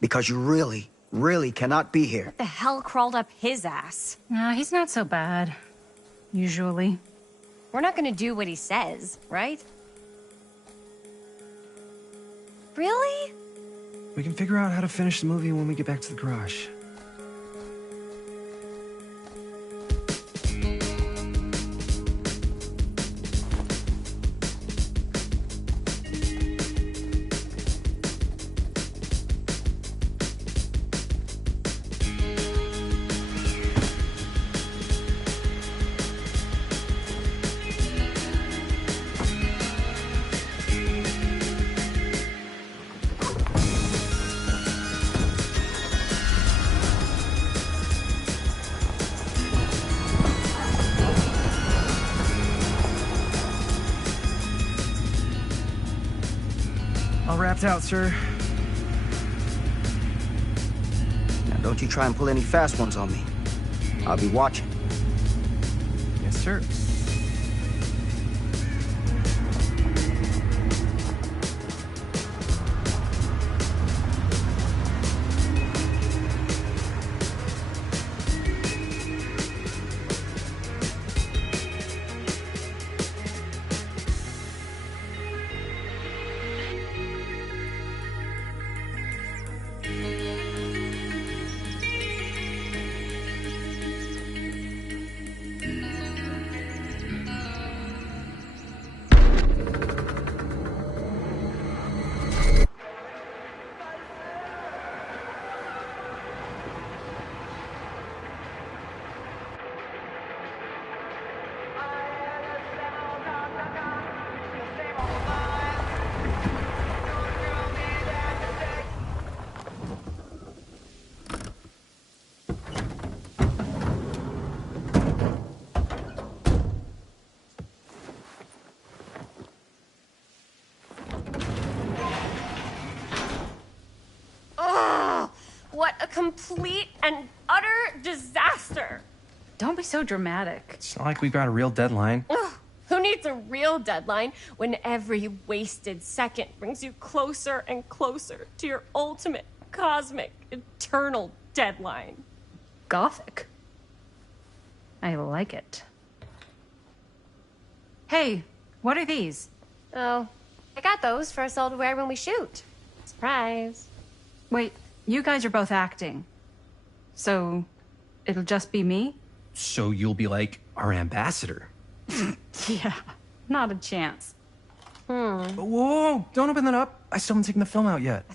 Because you really, really cannot be here. The hell crawled up his ass? No, he's not so bad. Usually. We're not gonna do what he says, right? Really? We can figure out how to finish the movie when we get back to the garage. All wrapped out, sir. Now don't you try and pull any fast ones on me. I'll be watching. Yes, sir. What a complete and utter disaster! Don't be so dramatic. It's not like we've got a real deadline. Ugh, who needs a real deadline when every wasted second brings you closer and closer to your ultimate, cosmic, eternal deadline? Gothic. I like it. Hey, what are these? Oh, I got those for us all to wear when we shoot. Surprise. Wait, you guys are both acting. So, it'll just be me? So you'll be like our ambassador. Yeah, not a chance. Whoa, don't open that up. I still haven't taken the film out yet.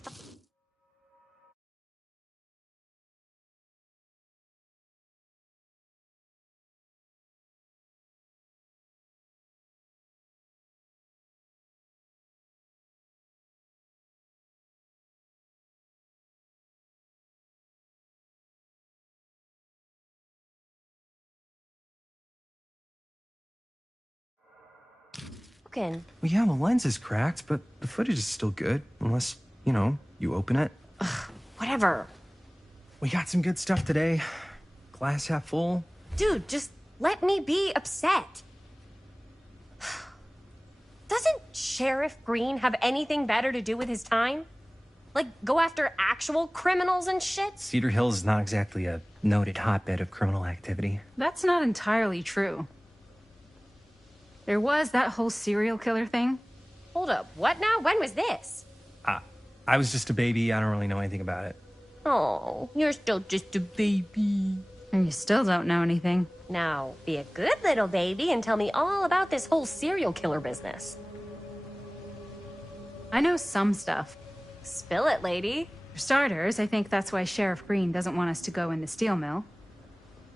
Broken. Well, yeah, the lens is cracked, but the footage is still good. Unless, you open it. Whatever. We got some good stuff today. Glass half full. Dude, just let me be upset. Doesn't Sheriff Green have anything better to do with his time? Like, go after actual criminals and shit? Cedar Hills is not exactly a noted hotbed of criminal activity. That's not entirely true. There was that whole serial killer thing. Hold up, what now? When was this? I was just a baby. I don't really know anything about it. Oh, you're still just a baby. And you still don't know anything. Now, be a good little baby and tell me all about this whole serial killer business. I know some stuff. Spill it, lady. For starters, I think that's why Sheriff Green doesn't want us to go in the steel mill.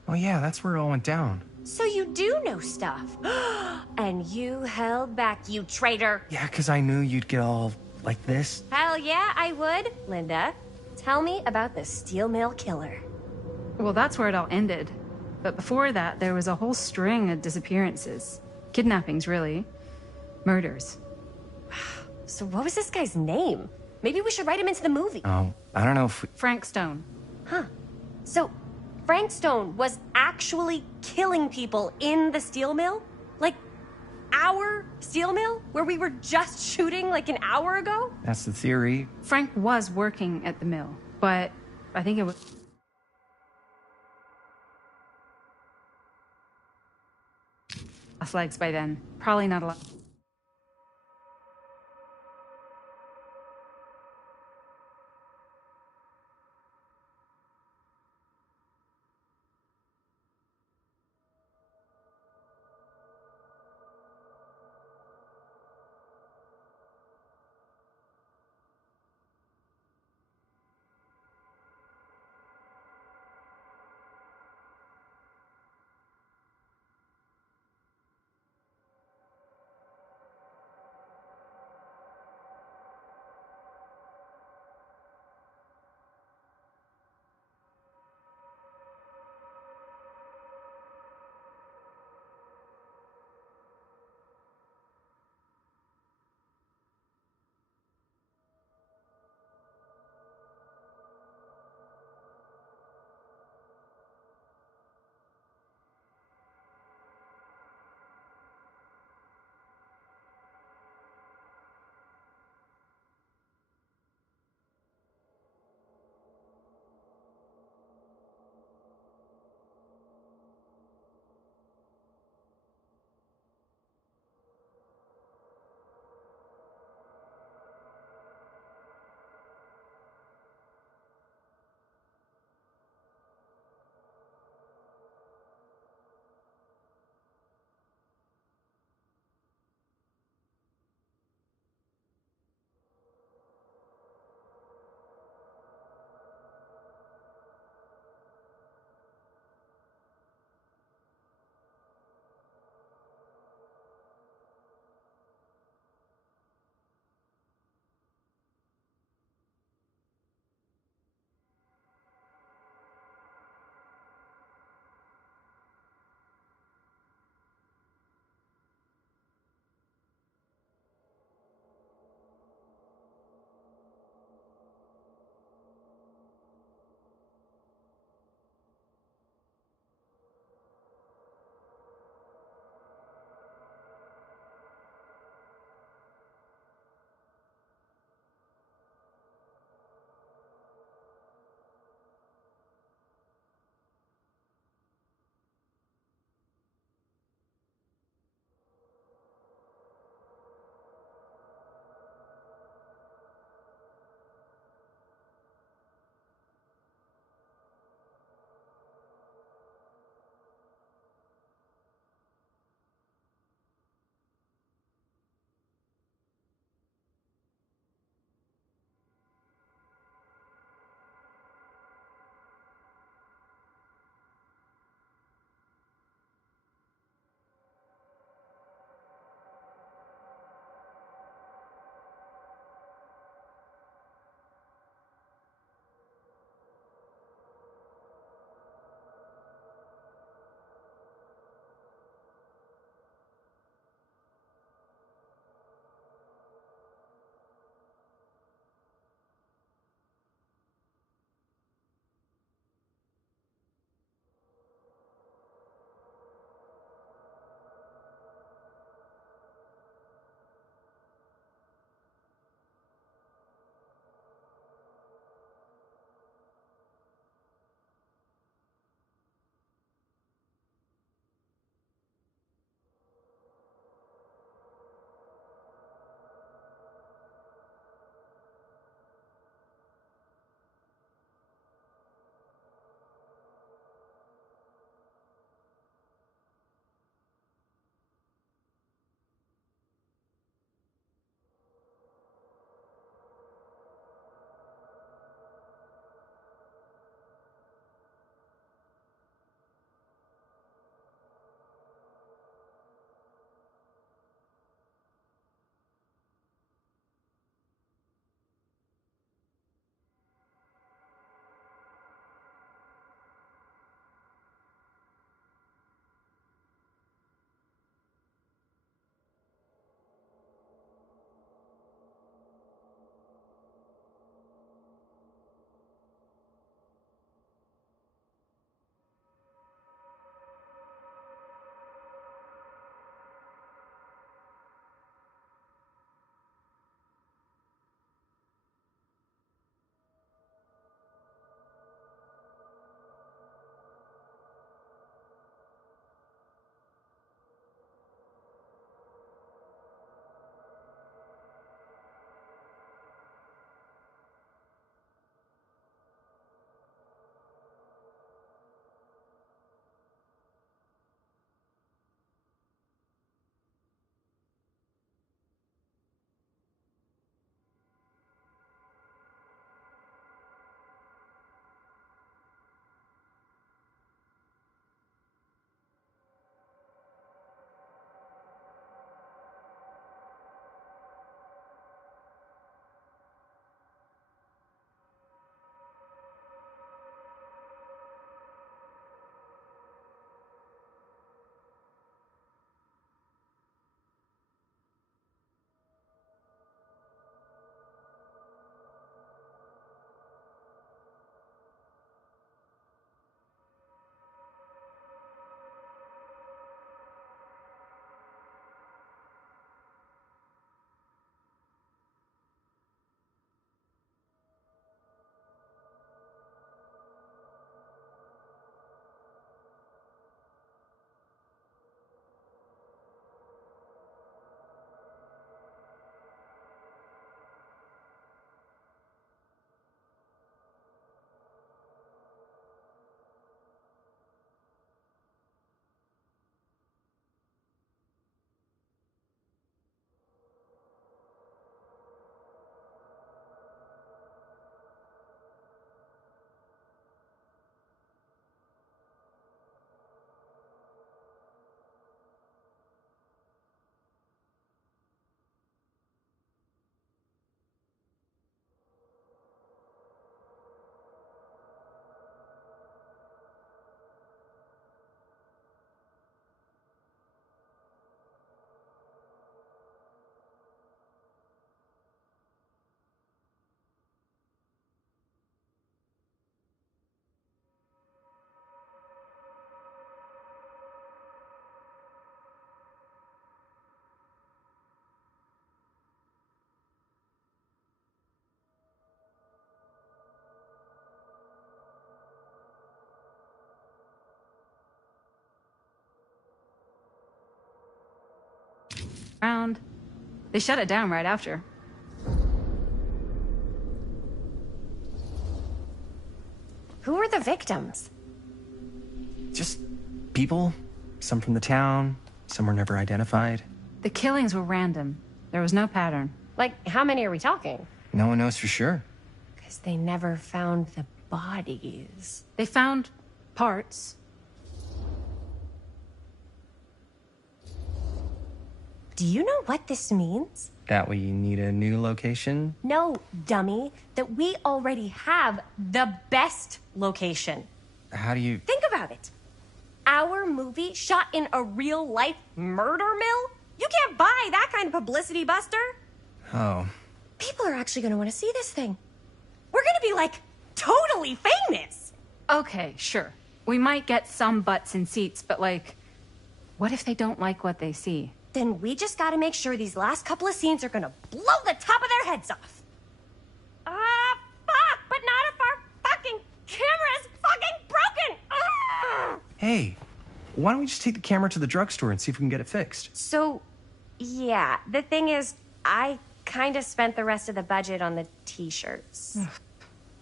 Oh yeah, that's where it all went down. So you do know stuff. And you held back, you traitor. Yeah, because I knew you'd get all like this. Hell yeah, I would. Linda, tell me about the steel mill killer. Well, that's where it all ended. But before that, there was a whole string of disappearances. Kidnappings, really. Murders. So what was this guy's name? Maybe we should write him into the movie. Oh, I don't know if we... Frank Stone. Huh. So Frank Stone was actually killing people in the steel mill? Like, our steel mill? Where we were just shooting like an hour ago? That's the theory. Frank was working at the mill. but I think it was lost legs by then. Probably not a lot. around. They shut it down right after. Who were the victims? Just people. Some from the town, some were never identified. The killings were random. There was no pattern. Like, how many are we talking? No one knows for sure. Because they never found the bodies. They found parts. Do you know what this means? That we need a new location? No, dummy. That we already have the best location. How do you... Think about it. Our movie shot in a real-life murder mill? You can't buy that kind of publicity, Buster. Oh. People are actually going to want to see this thing. We're going to be, like, totally famous. Okay, sure. We might get some butts in seats, but like, what if they don't like what they see? Then we just got to make sure these last couple of scenes are going to blow the top of their heads off. Fuck, but not if our fucking camera's fucking broken. Hey, why don't we just take the camera to the drugstore and see if we can get it fixed? So, yeah, the thing is, I kind of spent the rest of the budget on the t-shirts.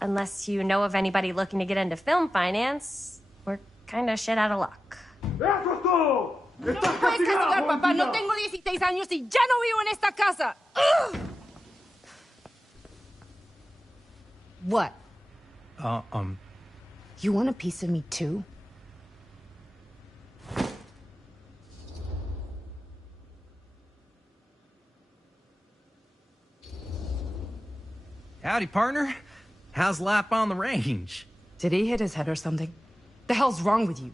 Unless you know of anybody looking to get into film finance, we're kind of shit out of luck. ¡Eso es todo! No me puedes castigar, papá. No tengo 16 años y ya no vivo en esta casa. Ugh. What? You want a piece of me too? Howdy, partner. How's lap on the range? Did he hit his head or something? The hell's wrong with you?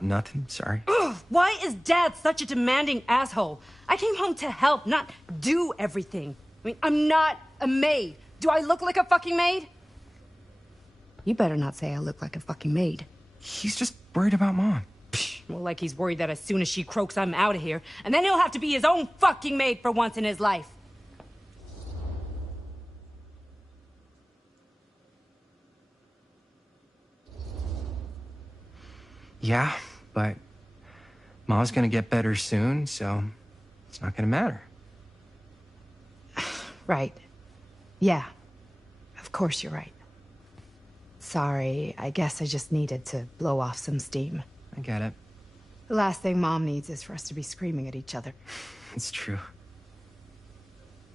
Nothing, sorry. Ugh, why is Dad such a demanding asshole? I came home to help, not do everything. I mean, I'm not a maid. Do I look like a fucking maid? You better not say I look like a fucking maid. He's just worried about Mom. More like he's worried that as soon as she croaks, I'm out of here. And then he'll have to be his own fucking maid for once in his life. Yeah, but Mom's gonna get better soon, so it's not gonna matter. Right. Yeah. Of course you're right. Sorry, I guess I just needed to blow off some steam. I get it. The last thing Mom needs is for us to be screaming at each other. It's true.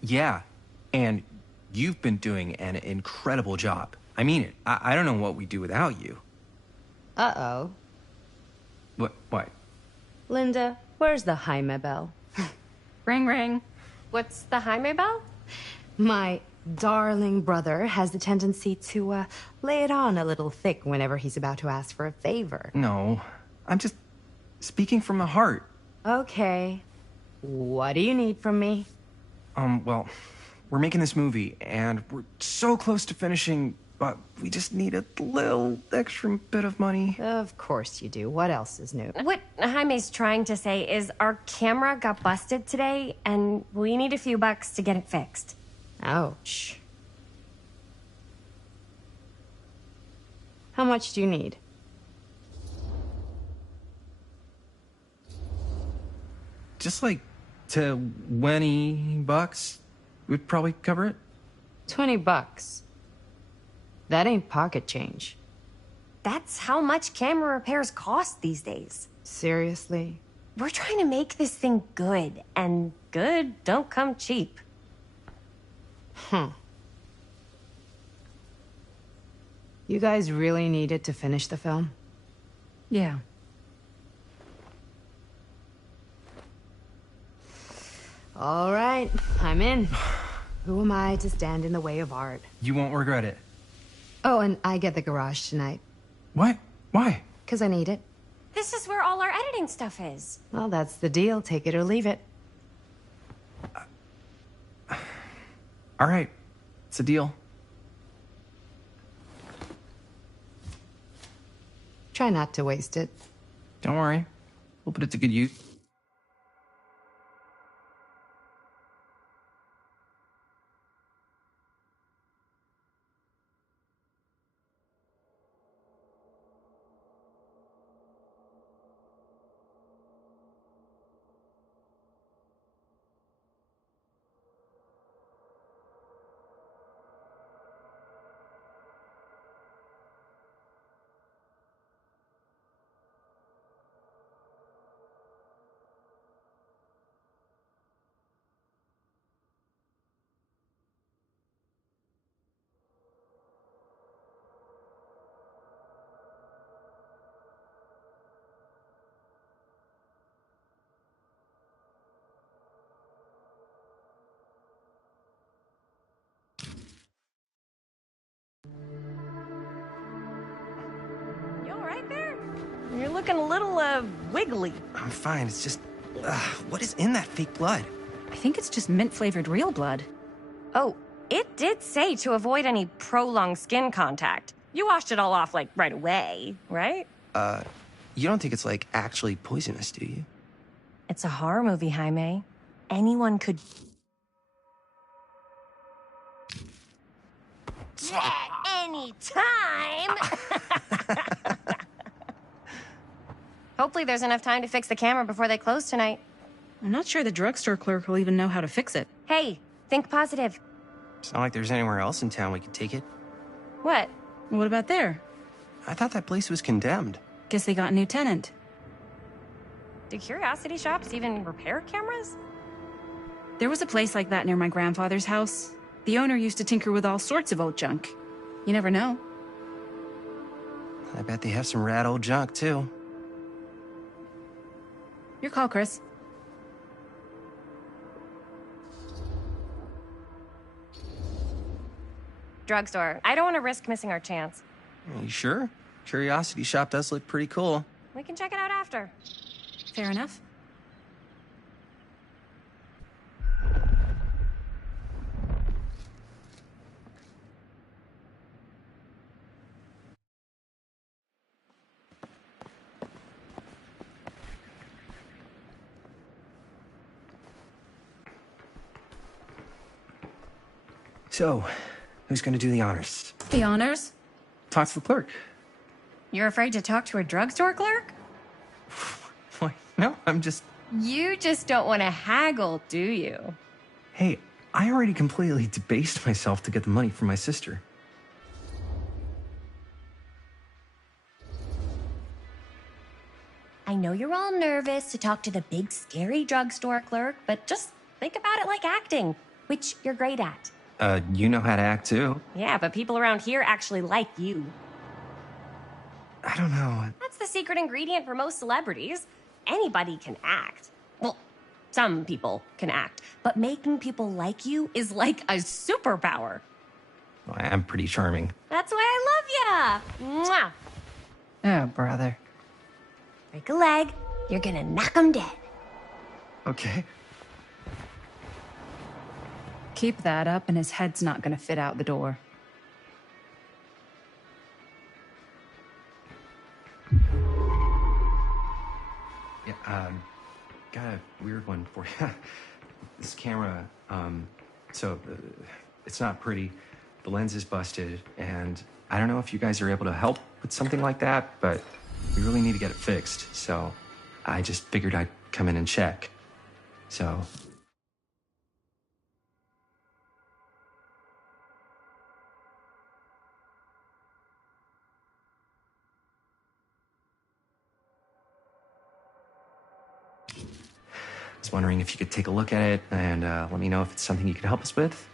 Yeah, and you've been doing an incredible job. I mean it. I don't know what we'd do without you. Uh-oh. What? Linda, where's the Jaime bell? Ring, ring. What's the Jaime bell? My darling brother has the tendency to, lay it on a little thick whenever he's about to ask for a favor. No, I'm just speaking from the heart. Okay. What do you need from me? Well, we're making this movie, and we're so close to finishing, but we just need a little extra bit of money. Of course you do. What else is new? What Jaime's trying to say is our camera got busted today, and we need a few bucks to get it fixed. Ouch. How much do you need? Just like $20 would probably cover it. $20. That ain't pocket change. That's how much camera repairs cost these days. Seriously? We're trying to make this thing good, and good don't come cheap. Huh. You guys really needed to finish the film? Yeah. All right, I'm in. Who am I to stand in the way of art? You won't regret it. Oh, and I get the garage tonight. What? Why? 'Cause I need it. This is where all our editing stuff is. Well, that's the deal. Take it or leave it. All right, it's a deal. Try not to waste it. Don't worry. We'll put it to good use. looking a little, wiggly. I'm fine. It's just, what is in that fake blood? I think it's just mint-flavored real blood. Oh, it did say to avoid any prolonged skin contact. You washed it all off, like, right away, right? You don't think it's, like, actually poisonous, do you? It's a horror movie, Jaime. Anyone could... Any time! Hopefully there's enough time to fix the camera before they close tonight. I'm not sure the drugstore clerk will even know how to fix it. Hey, think positive. It's not like there's anywhere else in town we could take it. What? What about there? I thought that place was condemned. Guess they got a new tenant. Do curiosity shops even repair cameras? There was a place like that near my grandfather's house. The owner used to tinker with all sorts of old junk. You never know. I bet they have some rad old junk, too. Your call, Chris. Drugstore. I don't want to risk missing our chance. Are you sure? Curiosity shop does look pretty cool. We can check it out after. Fair enough. So, who's gonna do the honors? The honors? Talk to the clerk. You're afraid to talk to a drugstore clerk? Why, no, I'm just... You just don't want to haggle, do you? Hey, I already completely debased myself to get the money from my sister. I know you're all nervous to talk to the big, scary drugstore clerk, but just think about it like acting, which you're great at. You know how to act, too. Yeah, but people around here actually like you. I don't know. That's the secret ingredient for most celebrities. Anybody can act. Well, some people can act, but making people like you is like a superpower. Well, I'm pretty charming. That's why I love ya! Mwah! Yeah, brother. Break a leg, you're gonna knock 'em dead. Okay. Keep that up and his head's not gonna fit out the door. Yeah, got a weird one for you. This camera, it's not pretty. The lens is busted, and I don't know if you guys are able to help with something like that, but we really need to get it fixed, so I just figured I'd come in and check. So... I was wondering if you could take a look at it and let me know if it's something you could help us with.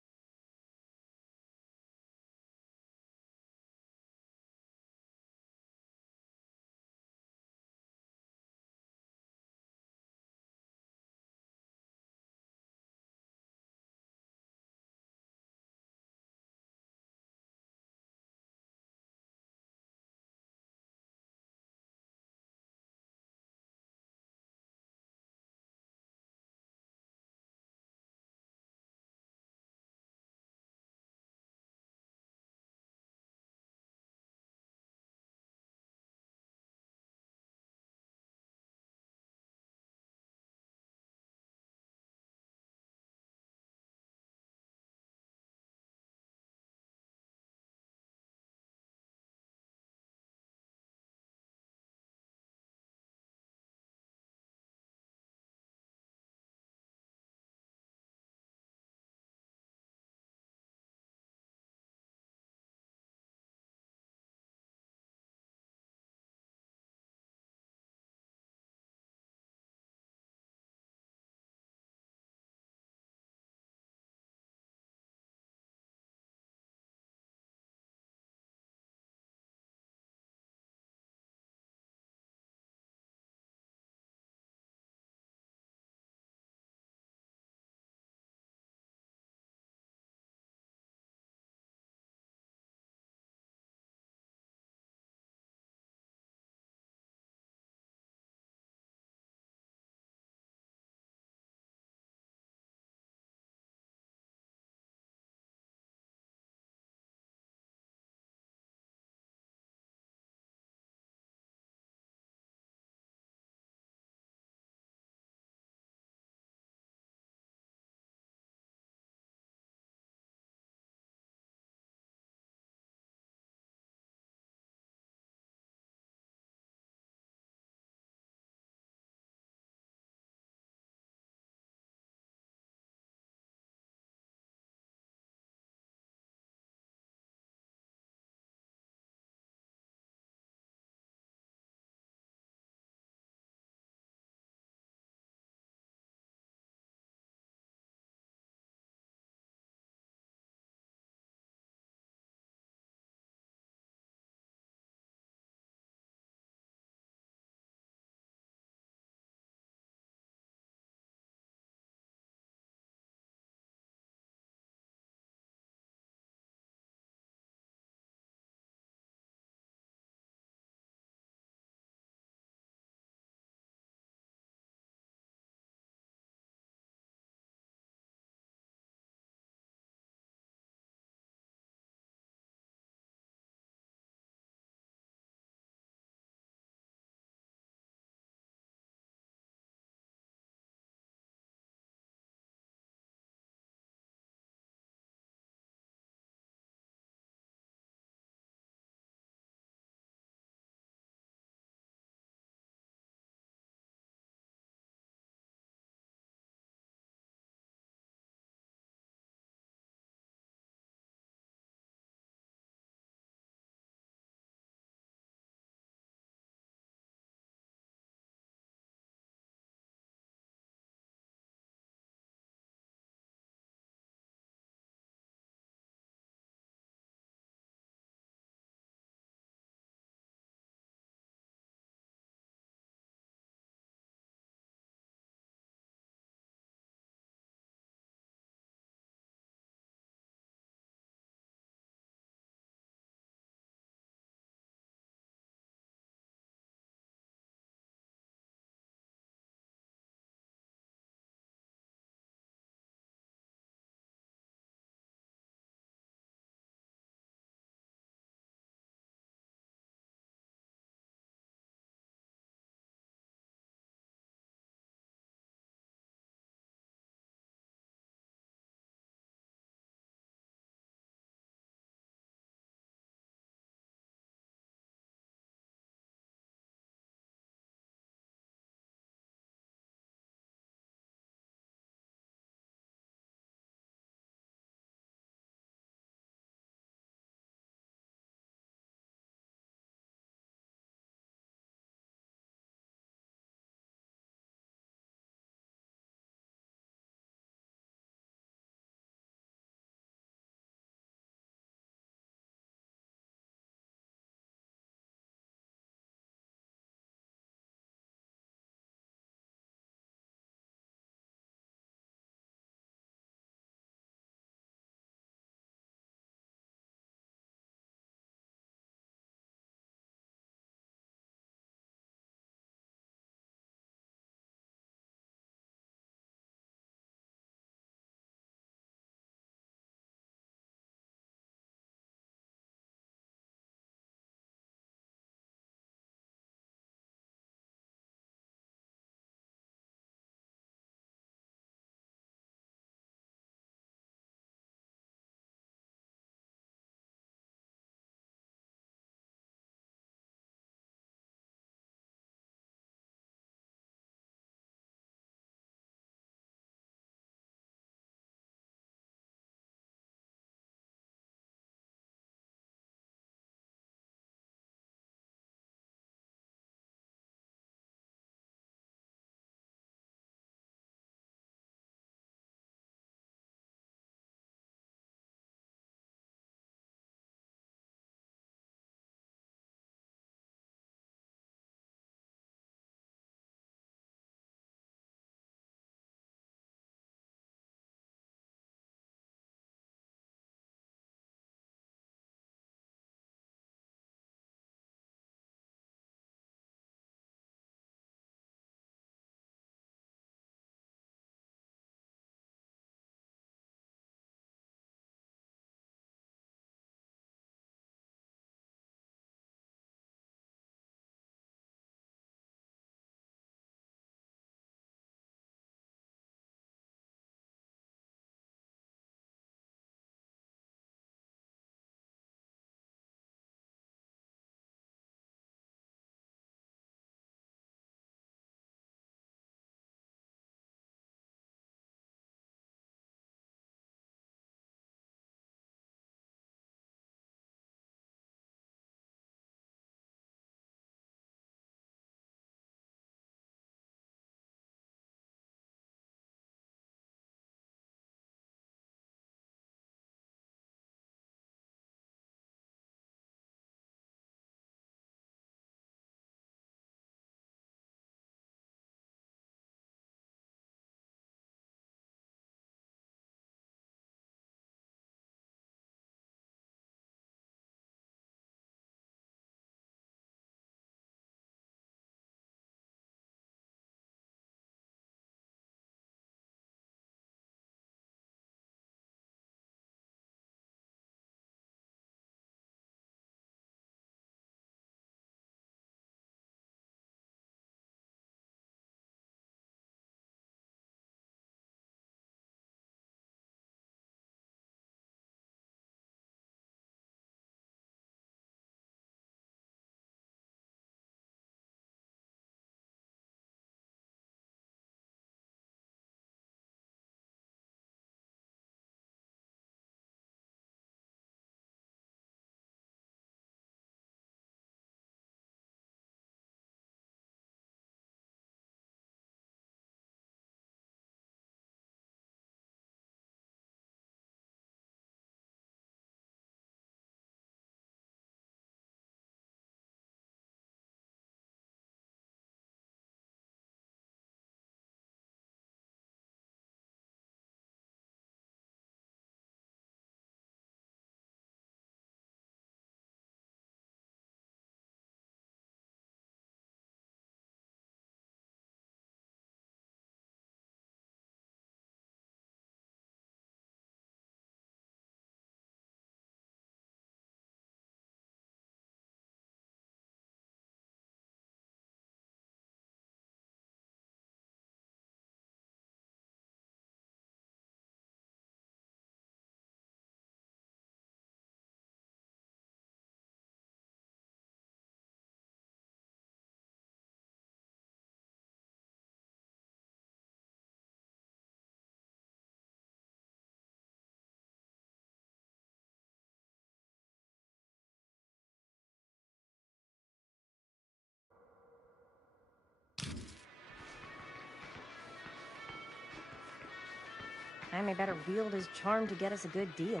Jaime better wield his charm to get us a good deal.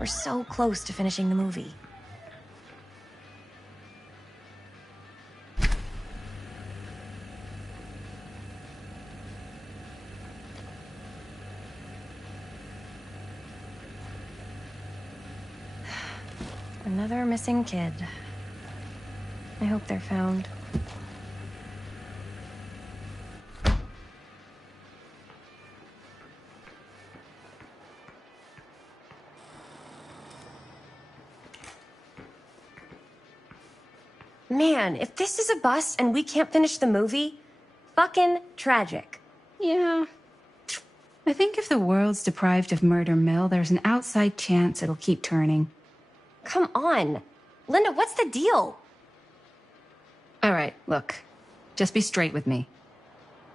We're so close to finishing the movie. Another missing kid. I hope they're found. Man, if this is a bust and we can't finish the movie, fucking tragic. Yeah. I think if the world's deprived of Murder Mill, there's an outside chance it'll keep turning. Come on. Linda, what's the deal? All right, look. Just be straight with me.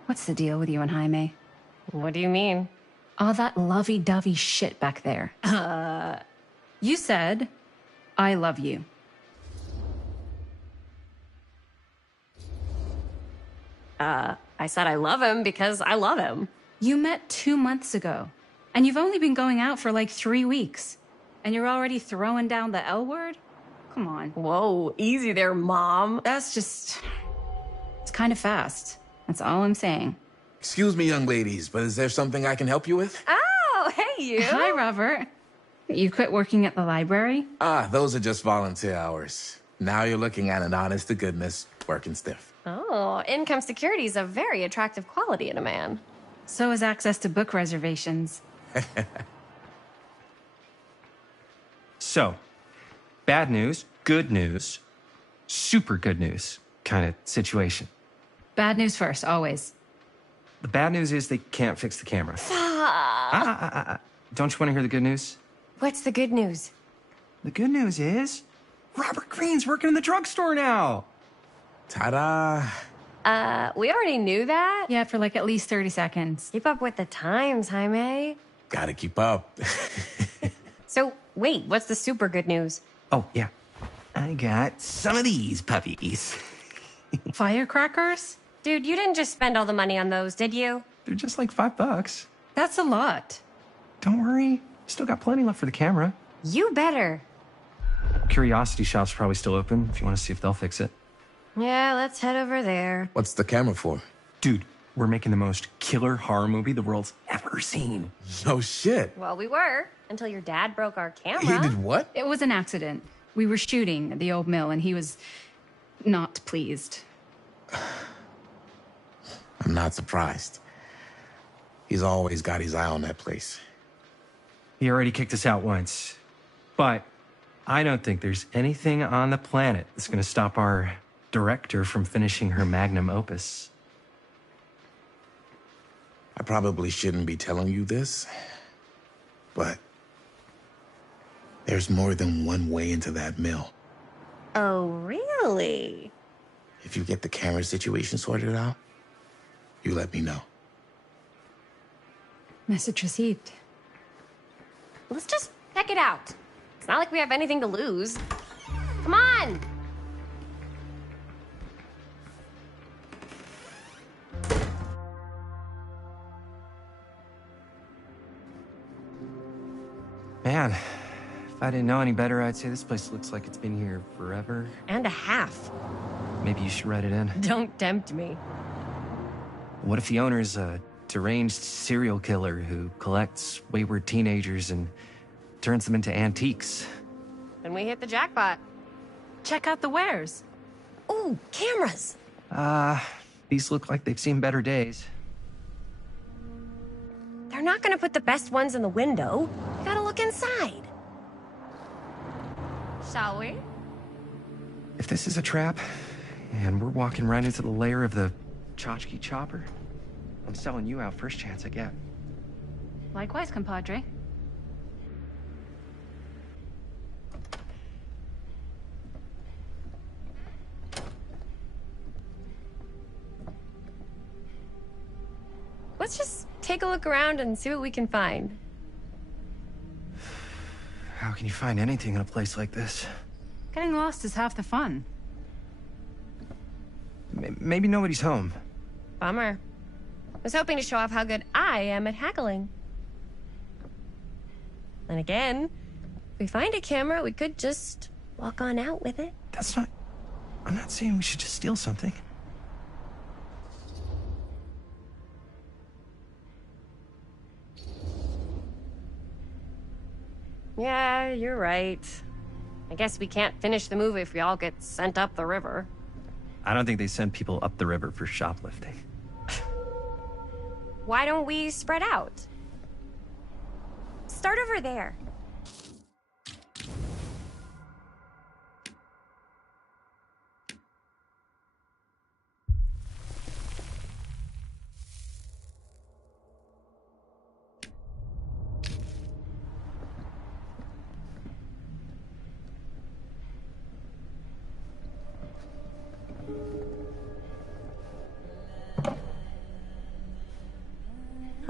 What's the deal with you and Jaime? What do you mean? All that lovey-dovey shit back there. You said, I love you. I said I love him because I love him. You met 2 months ago, and you've only been going out for like 3 weeks. And you're already throwing down the L word? Come on. Whoa, easy there, Mom. That's just... It's kind of fast. That's all I'm saying. Excuse me, young ladies, but is there something I can help you with? Oh, hey, you. Hi, Robert. You quit working at the library? Those are just volunteer hours. Now you're looking at an honest-to-goodness working stiff. Oh, income security is a very attractive quality in a man. So is access to book reservations. So, bad news, good news, super good news kind of situation. Bad news first, always. The bad news is they can't fix the camera. Don't you want to hear the good news? What's the good news? The good news is Robert Greene's working in the drugstore now. Ta-da! We already knew that. Yeah, for like at least 30 seconds. Keep up with the times, Jaime. Gotta keep up. So, wait, what's the super good news? Oh, yeah. I got some of these puppies. Firecrackers? Dude, you didn't just spend all the money on those, did you? They're just like $5. That's a lot. Don't worry. Still got plenty left for the camera. You better. Curiosity Shop's probably still open if you want to see if they'll fix it. Yeah, let's head over there. What's the camera for? Dude, we're making the most killer horror movie the world's ever seen. No shit. Well, we were, until your dad broke our camera. He did what? It was an accident. We were shooting at the old mill and he was not pleased. I'm not surprised. He's always got his eye on that place. He already kicked us out once. But I don't think there's anything on the planet that's going to stop our director from finishing her magnum opus. I probably shouldn't be telling you this, but there's more than one way into that mill. Oh, really? If you get the camera situation sorted out, you let me know. Message received. Let's just check it out. It's not like we have anything to lose. Come on! Man, if I didn't know any better, I'd say this place looks like it's been here forever. And a half. Maybe you should write it in. Don't tempt me. What if the owner's a deranged serial killer who collects wayward teenagers and turns them into antiques? Then we hit the jackpot. Check out the wares. Ooh, cameras! These look like they've seen better days. They're not gonna put the best ones in the window. You gotta look look inside. Shall we? If this is a trap, and we're walking right into the lair of the tchotchke chopper, I'm selling you out first chance I get. Likewise, compadre. Let's just take a look around and see what we can find. How can you find anything in a place like this? Getting lost is half the fun. Maybe nobody's home. Bummer. I was hoping to show off how good I am at haggling. And again, if we find a camera, we could just walk on out with it. That's not... I'm not saying we should just steal something. Yeah, you're right. I guess we can't finish the movie if we all get sent up the river. I don't think they send people up the river for shoplifting. Why don't we spread out? Start over there.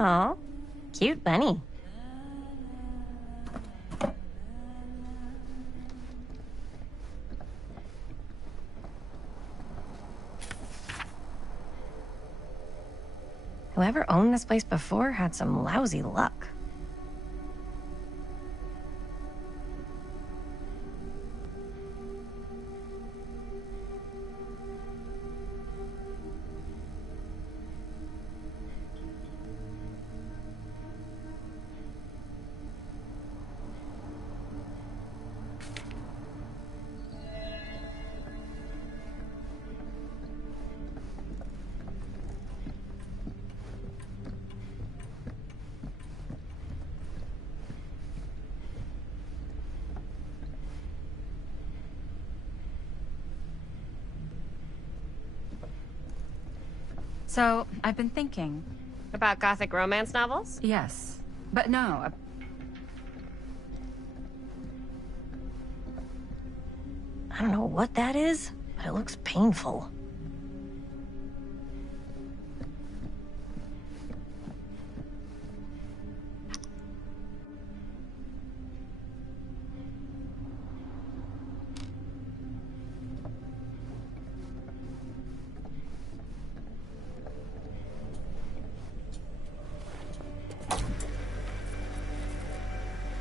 Aw, cute bunny. Whoever owned this place before had some lousy luck. So, I've been thinking. About gothic romance novels? Yes. But no. I don't know what that is, but it looks painful.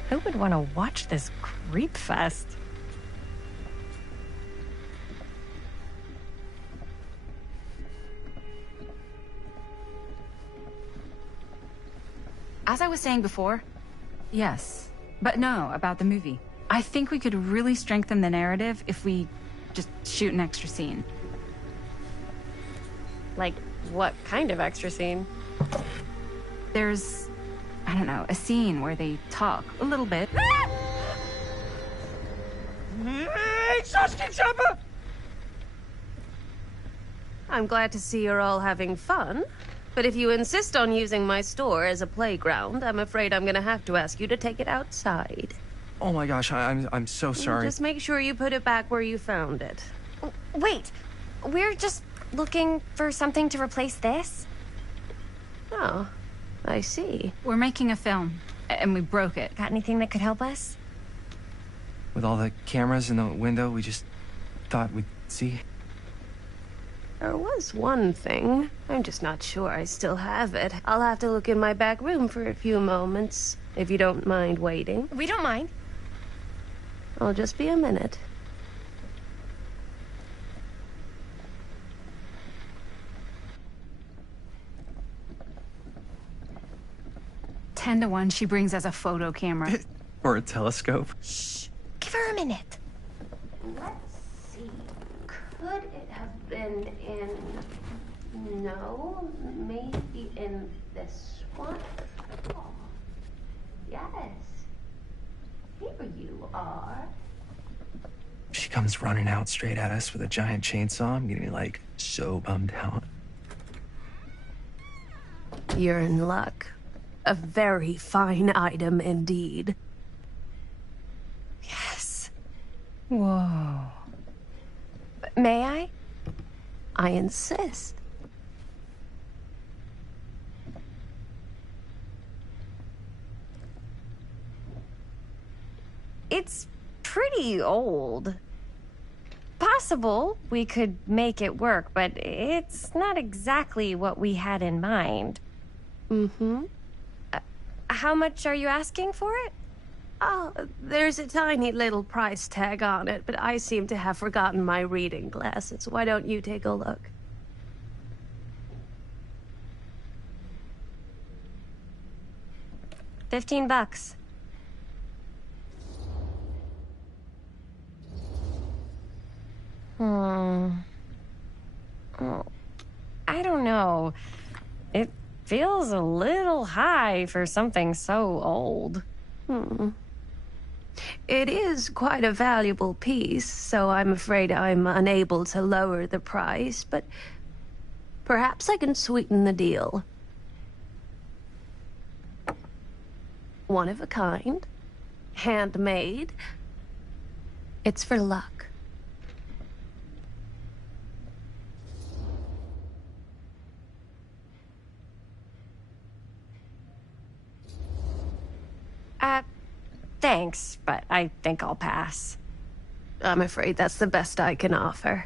Who would want to watch this creep fest? As I was saying before, yes. But no, about the movie. I think we could really strengthen the narrative if we just shoot an extra scene. Like, what kind of extra scene? There's, I don't know, a scene where they talk a little bit. Hey, tchotchke chopper! I'm glad to see you're all having fun. But if you insist on using my store as a playground, I'm afraid I'm gonna have to ask you to take it outside. Oh my gosh, I'm so sorry. Just make sure you put it back where you found it. Wait, we're just looking for something to replace this? Oh, I see. We're making a film, and we broke it. Got anything that could help us? With all the cameras in the window, we just thought we'd see. There was one thing. I'm just not sure I still have it. I'll have to look in my back room for a few moments, if you don't mind waiting. We don't mind. I'll just be a minute. Ten to 1 she brings us a photo camera. Or a telescope. Shh, give her a minute. Let's see. Could it have been in... No, maybe in this one? Oh, yes. are. She comes running out straight at us with a giant chainsaw. I'm getting like so bummed out. You're in luck. A very fine item indeed. Yes. Whoa. May I? I insist. It's pretty old. Possible we could make it work, but it's not exactly what we had in mind. Mm-hmm. How much are you asking for it? Oh, there's a tiny little price tag on it, but I seem to have forgotten my reading glasses. Why don't you take a look? $15. Oh, I don't know. It feels a little high for something so old. It is quite a valuable piece, so I'm afraid I'm unable to lower the price, but perhaps I can sweeten the deal. One of a kind, handmade. It's for luck. Thanks, but I think I'll pass. I'm afraid that's the best I can offer.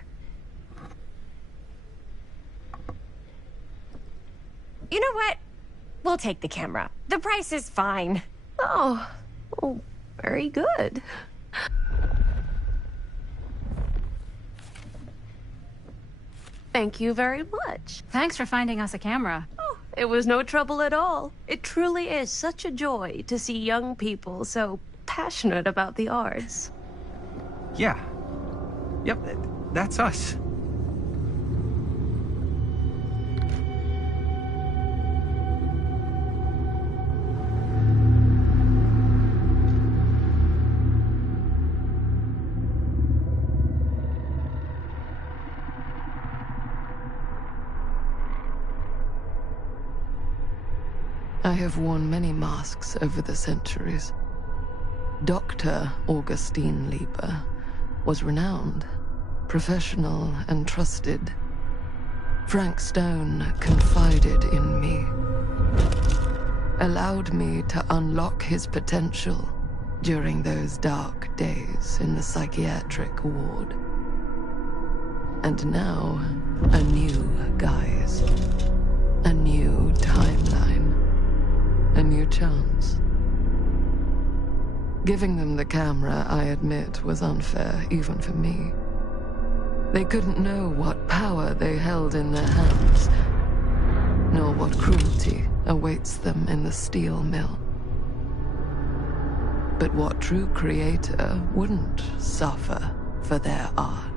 You know what? We'll take the camera. The price is fine. Oh, very good. Thank you very much. Thanks for finding us a camera. Oh, it was no trouble at all. It truly is such a joy to see young people so passionate about the arts. Yeah. Yep, that's us. I have worn many masks over the centuries. Dr. Augustine Lieber was renowned, professional, and trusted. Frank Stone confided in me, allowed me to unlock his potential during those dark days in the psychiatric ward. And now, a new guise, a new timeline. A new chance. Giving them the camera, I admit, was unfair, even for me. They couldn't know what power they held in their hands, nor what cruelty awaits them in the steel mill. But what true creator wouldn't suffer for their art?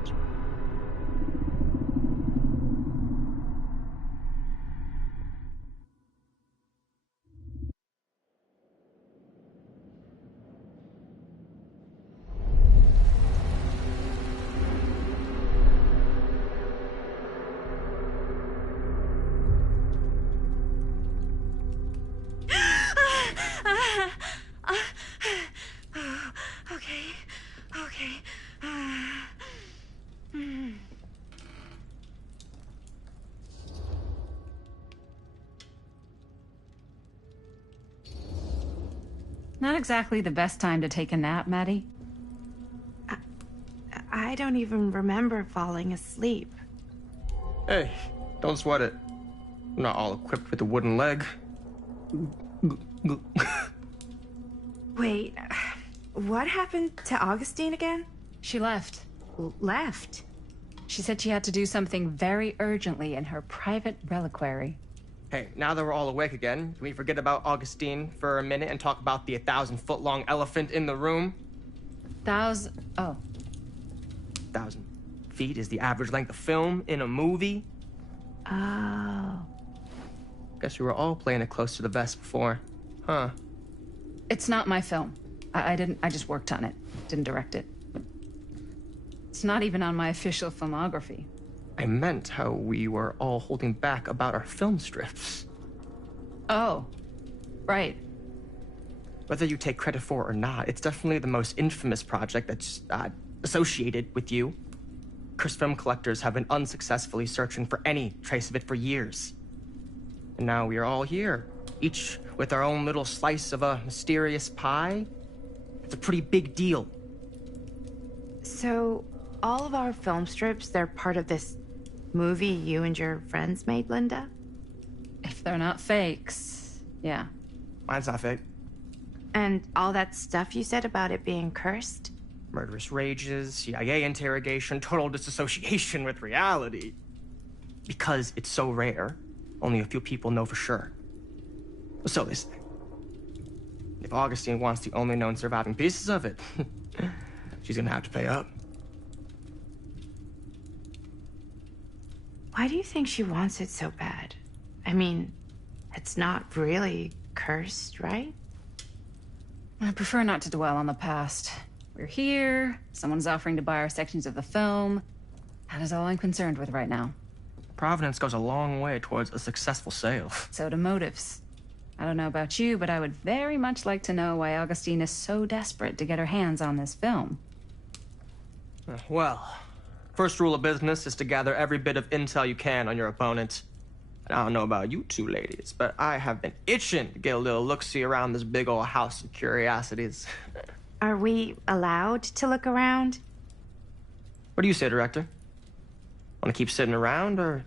Not exactly the best time to take a nap, Maddie. I don't even remember falling asleep. Hey, don't sweat it. I'm not all equipped with a wooden leg. Wait, what happened to Augustine again? She left. Left? She said she had to do something very urgently in her private reliquary. Hey, now that we're all awake again, can we forget about Augustine for a minute and talk about the 1,000-foot-long elephant in the room? 1,000 feet is the average length of film in a movie. Oh. Guess we were all playing it close to the vest before, huh? It's not my film. I just worked on it. didn't direct it. It's not even on my official filmography. I meant how we were all holding back about our film strips. Oh, right. Whether you take credit for it or not, it's definitely the most infamous project that's associated with you. Cursed film collectors have been unsuccessfully searching for any trace of it for years. And now we are all here, each with our own little slice of a mysterious pie. It's a pretty big deal. So, all of our film strips, they're part of this movie you and your friends made, Linda? If they're not fakes, yeah. Mine's not fake. And all that stuff you said about it being cursed? Murderous rages, CIA interrogation, total disassociation with reality. Because it's so rare, only a few people know for sure. So they say. If Augustine wants the only known surviving pieces of it, she's gonna have to pay up. Why do you think she wants it so bad? I mean, it's not really cursed, right? I prefer not to dwell on the past. We're here, someone's offering to buy our sections of the film. That is all I'm concerned with right now. Providence goes a long way towards a successful sale. So do motives. I don't know about you, but I would very much like to know why Augustine is so desperate to get her hands on this film. Well, first rule of business is to gather every bit of intel you can on your opponent. And I don't know about you two ladies, but I have been itching to get a little look-see around this big old house of curiosities. Are we allowed to look around? What do you say, director? Want to keep sitting around, or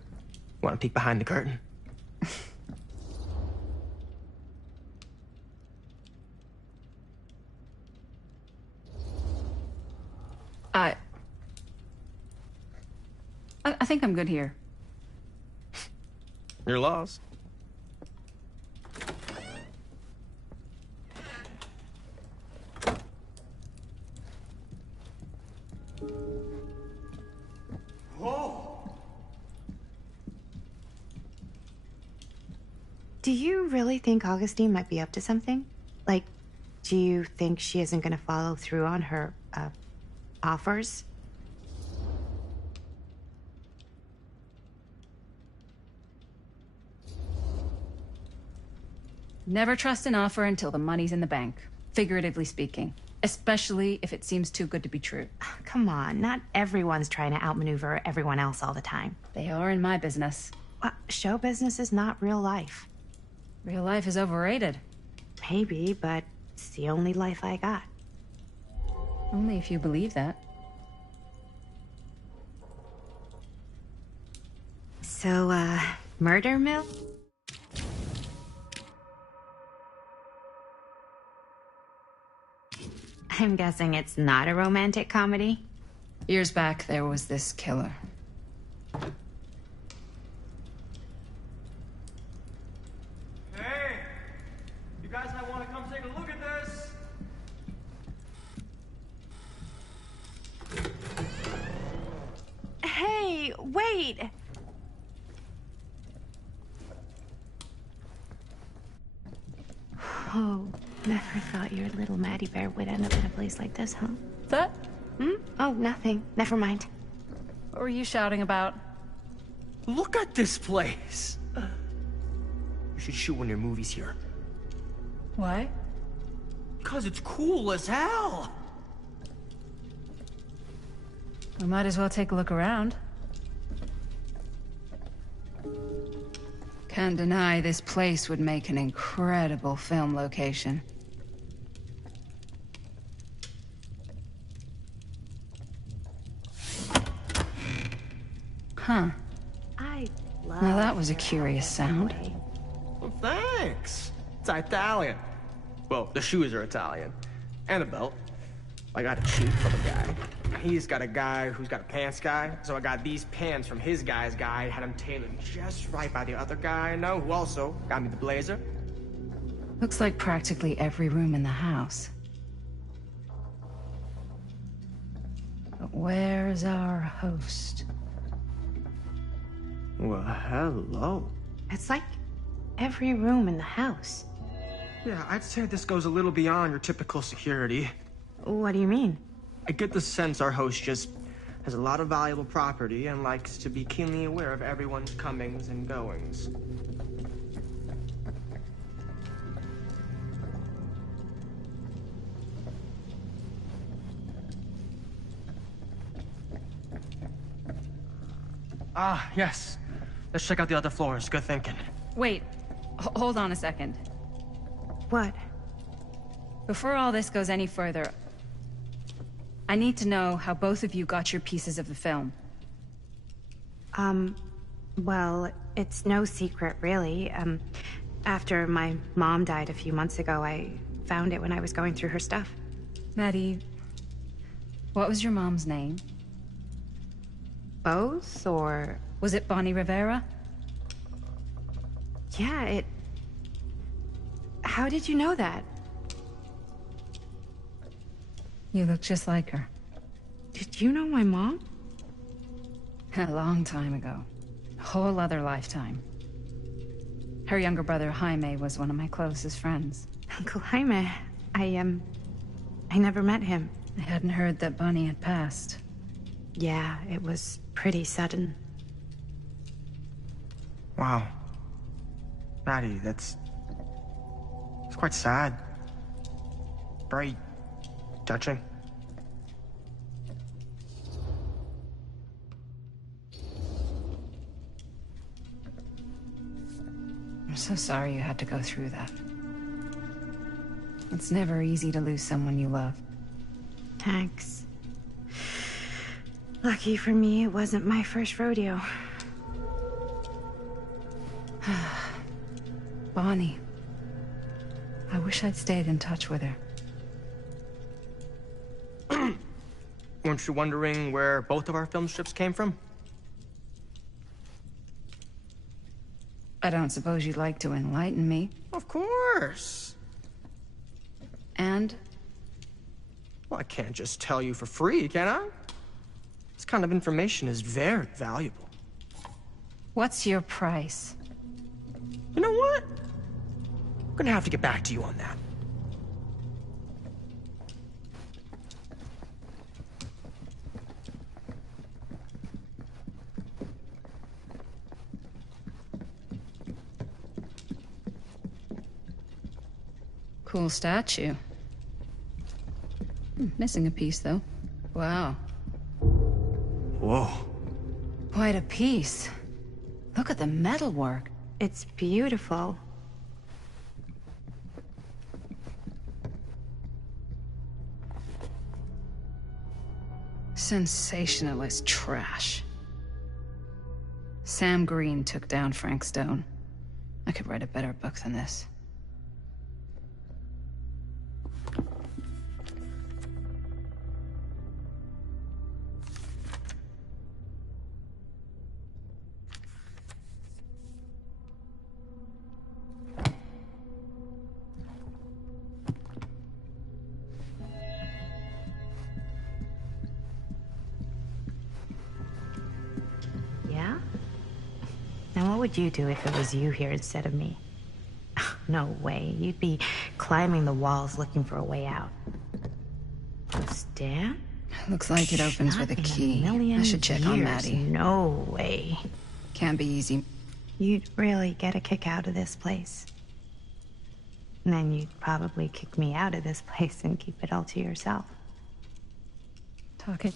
want to peek behind the curtain? I think I'm good here. Your loss. Do you really think Augustine might be up to something? Like, do you think she isn't gonna follow through on her, offers? Never trust an offer until the money's in the bank, figuratively speaking. Especially if it seems too good to be true. Come on, not everyone's trying to outmaneuver everyone else all the time. They are in my business. Show business is not real life. Real life is overrated. Maybe, but it's the only life I got. Only if you believe that. So, murder mill? I'm guessing it's not a romantic comedy? Years back, there was this killer. Hey! You guys might want to come take a look at this! Hey, wait! Oh, never thought your little Maddie Bear would end up in a place like this, huh? That? Oh, nothing. Never mind. What were you shouting about? Look at this place! You should shoot one of your movies here. Why? Because it's cool as hell! We might as well take a look around. Can't deny this place would make an incredible film location. Huh. I love Now that was a curious sound. Well, thanks. It's Italian. Well, the shoes are Italian. And the belt. I got a cheat from a guy. He's got a guy who's got a pants guy. So I got these pants from his guy's guy, had them tailored just right by the other guy I know, who also got me the blazer. Looks like practically every room in the house. But where's our host? Well, hello. It's like every room in the house. Yeah, I'd say this goes a little beyond your typical security. What do you mean? I get the sense our host just has a lot of valuable property and likes to be keenly aware of everyone's comings and goings. Ah, yes. Let's check out the other floors. Good thinking. Wait, hold on a second. What? Before all this goes any further, I need to know how both of you got your pieces of the film. Well, it's no secret, really. After my mom died a few months ago, I found it when I was going through her stuff. Maddie, what was your mom's name? Both, or... Was it Bonnie Rivera? Yeah, it... How did you know that? You look just like her. Did you know my mom? A long time ago. A whole other lifetime. Her younger brother, Jaime, was one of my closest friends. Uncle Jaime, I never met him. I hadn't heard that Bonnie had passed. Yeah, it was pretty sudden. Wow. Maddie, it's quite sad. Very touching. I'm so sorry you had to go through that. It's never easy to lose someone you love. Thanks. Lucky for me, it wasn't my first rodeo. Bonnie. I wish I'd stayed in touch with her. Weren't you wondering where both of our film strips came from? I don't suppose you'd like to enlighten me. Of course. And? Well, I can't just tell you for free, can I? This kind of information is very valuable. What's your price? You know what? I'm gonna have to get back to you on that. Cool statue. Missing a piece, though. Wow. Whoa. Quite a piece. Look at the metalwork. It's beautiful. Sensationalist trash. Sam Green took down Frank Stone. I could write a better book than this. Yeah? Now what would you do if it was you here instead of me? No way. You'd be climbing the walls looking for a way out. Stan? Looks like it opens with a Not in key. million I should check on years. Maddie. No way. Can't be easy. You'd really get a kick out of this place. And then you'd probably kick me out of this place and keep it all to yourself. Talking.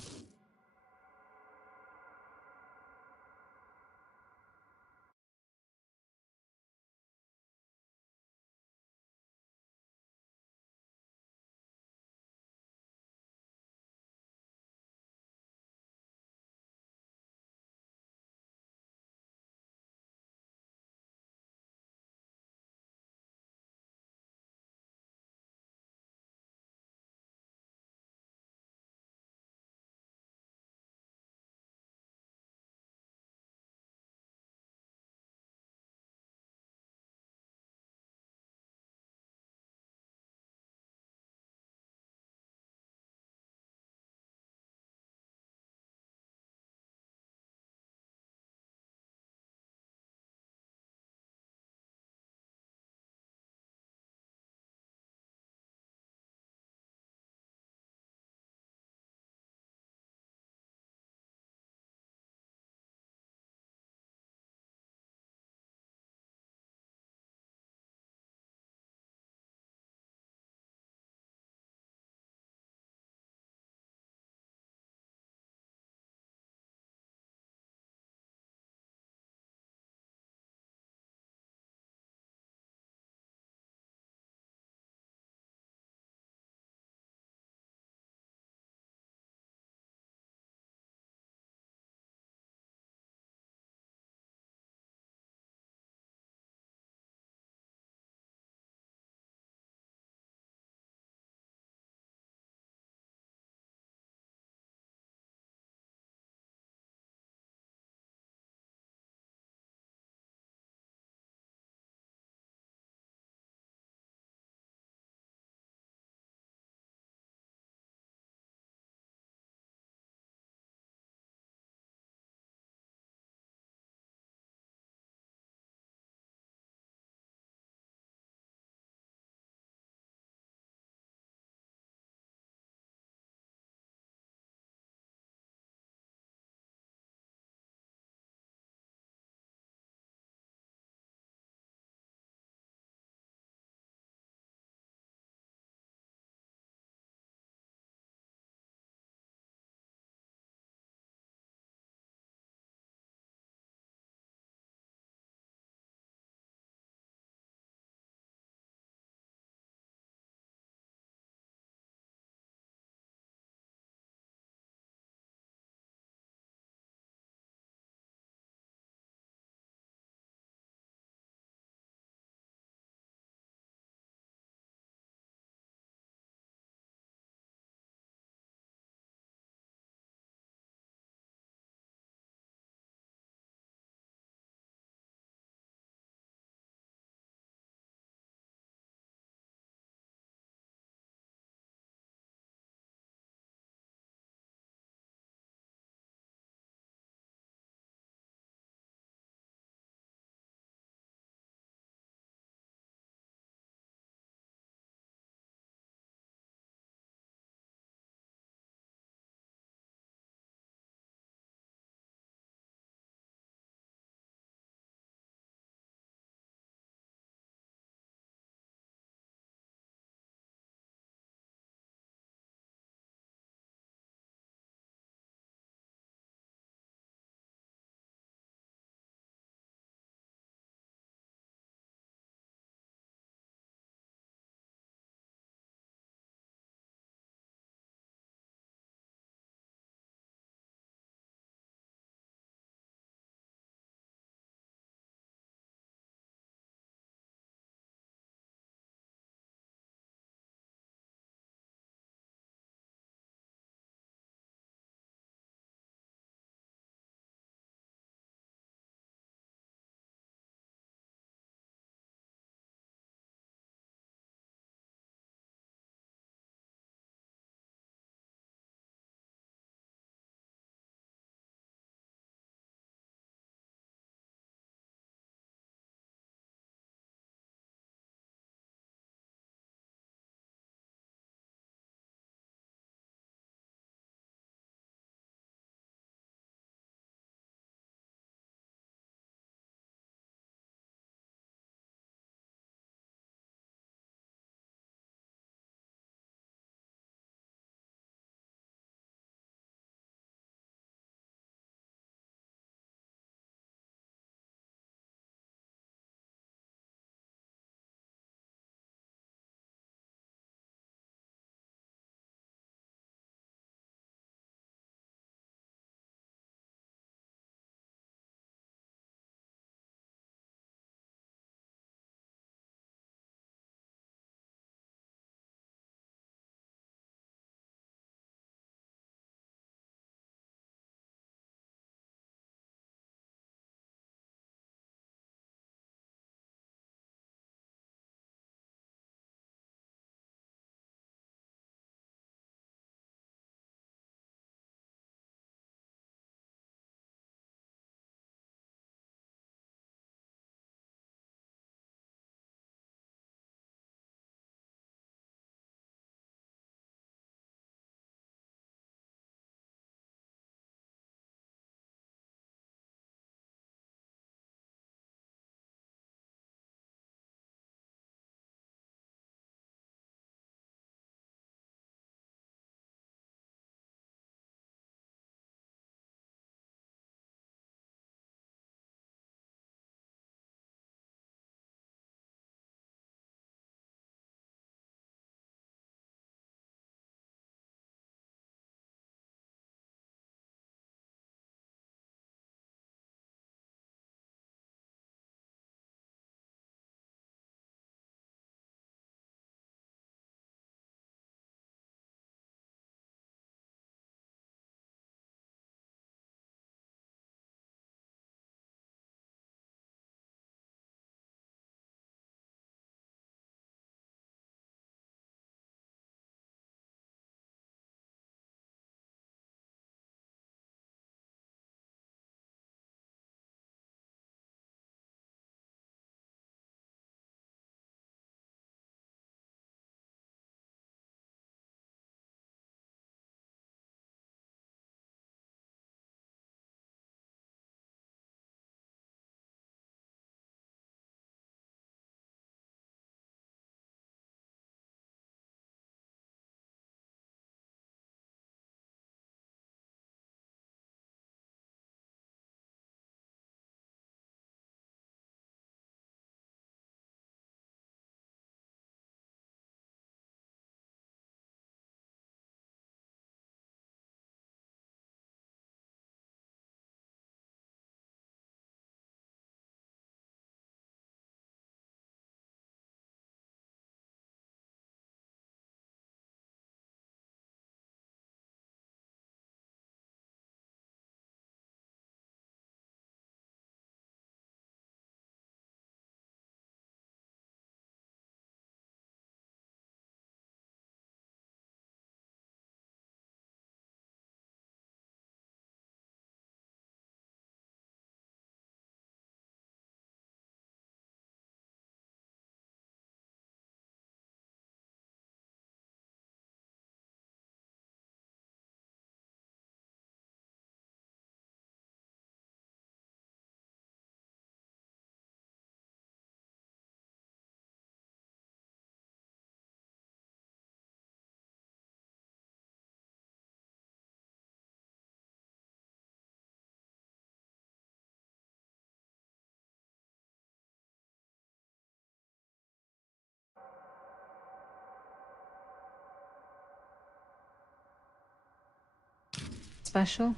special?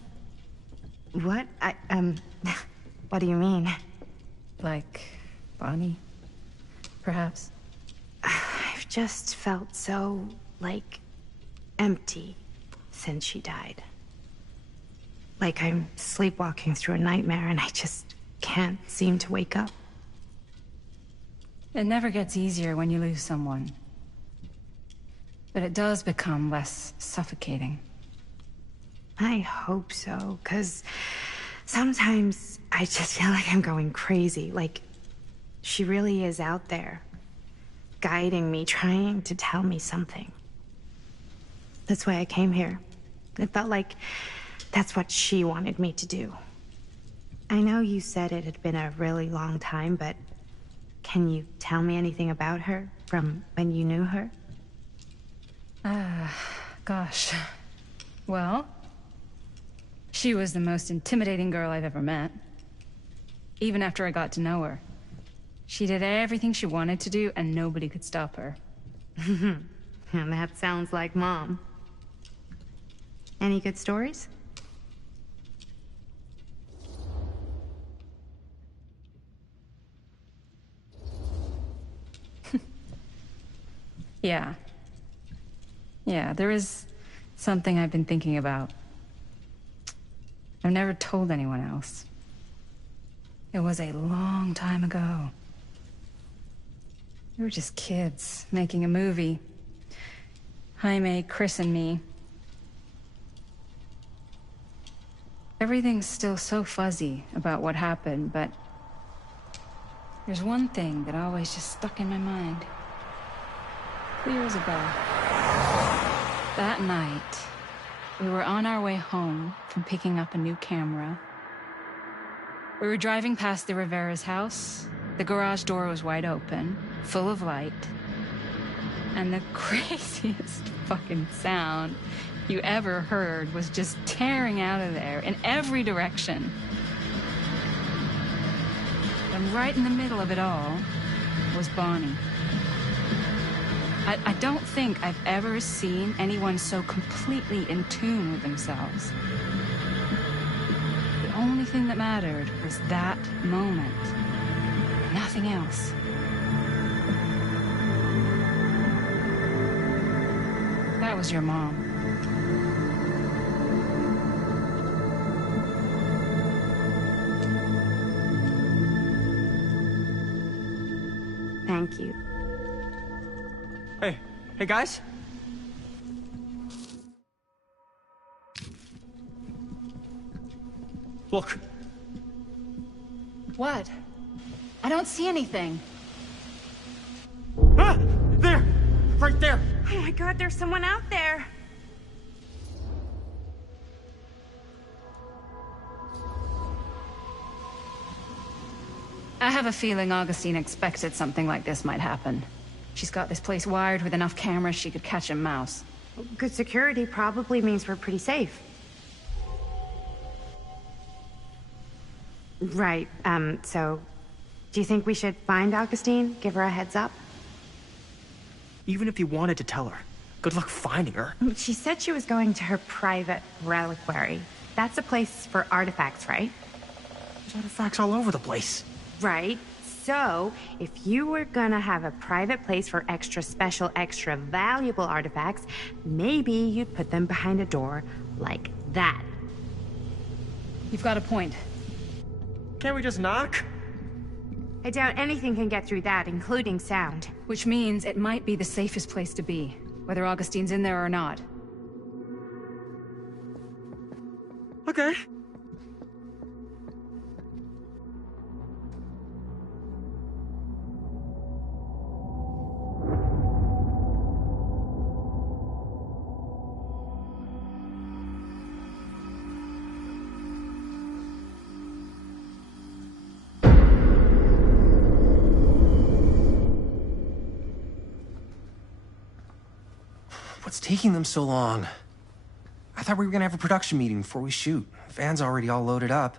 What? What do you mean? Like Bonnie, perhaps? I've just felt so, like, empty since she died. Like I'm sleepwalking through a nightmare and I just can't seem to wake up. It never gets easier when you lose someone. But it does become less suffocating. I hope so, because sometimes I just feel like I'm going crazy. Like, she really is out there, guiding me, trying to tell me something. That's why I came here. It felt like that's what she wanted me to do. I know you said it had been a really long time, but can you tell me anything about her from when you knew her? Gosh. Well, she was the most intimidating girl I've ever met. Even after I got to know her. She did everything she wanted to do, and nobody could stop her. And that sounds like Mom. Any good stories? Yeah. Yeah, there is something I've been thinking about. I've never told anyone else. It was a long time ago. We were just kids, making a movie. Jaime, Chris, and me. Everything's still so fuzzy about what happened, but there's one thing that always just stuck in my mind. Years ago. That night, we were on our way home from picking up a new camera. We were driving past the Rivera's house. The garage door was wide open, full of light. And the craziest fucking sound you ever heard was just tearing out of there in every direction. And right in the middle of it all was Bonnie. I don't think I've ever seen anyone so completely in tune with themselves. The only thing that mattered was that moment. Nothing else. That was your mom. Thank you. Hey guys? Look. What? I don't see anything. Ah! There! Right there! Oh my God, there's someone out there! I have a feeling Augustine expected something like this might happen. She's got this place wired with enough cameras she could catch a mouse. Good security probably means we're pretty safe. Right, so... do you think we should find Augustine? Give her a heads up? Even if you wanted to tell her, good luck finding her. She said she was going to her private reliquary. That's a place for artifacts, right? There's artifacts all over the place. Right. So, if you were gonna have a private place for extra special, extra valuable artifacts, maybe you'd put them behind a door like that. You've got a point. Can't we just knock? I doubt anything can get through that, including sound. Which means it might be the safest place to be, whether Augustine's in there or not. Okay. What's taking them so long? I thought we were gonna have a production meeting before we shoot. Van's already all loaded up.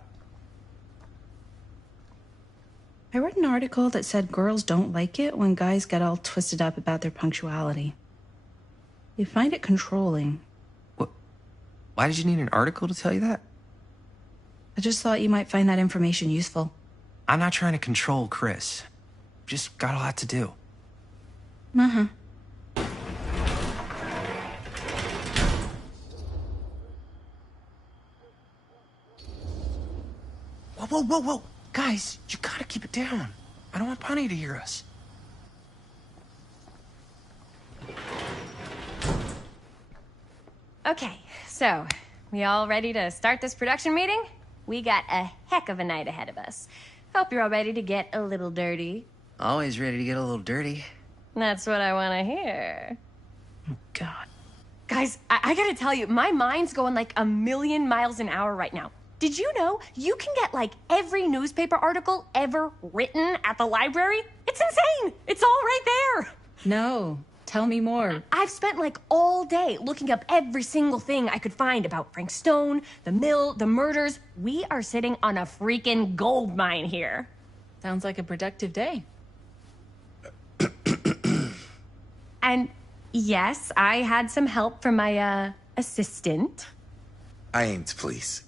I read an article that said girls don't like it when guys get all twisted up about their punctuality. They find it controlling. Why did you need an article to tell you that? I just thought you might find that information useful. I'm not trying to control Chris. Just got a lot to do. Uh-huh. Whoa. Guys, you gotta keep it down. I don't want Bunny to hear us. Okay, so, we all ready to start this production meeting? We got a heck of a night ahead of us. Hope you're all ready to get a little dirty. Always ready to get a little dirty. That's what I want to hear. Oh, God. Guys, I gotta tell you, my mind's going like a million miles an hour right now. Did you know you can get like every newspaper article ever written at the library? It's insane! It's all right there! No. Tell me more. I've spent like all day looking up every single thing I could find about Frank Stone, the mill, the murders. We are sitting on a freaking gold mine here. Sounds like a productive day. And yes, I had some help from my assistant. I aim to please.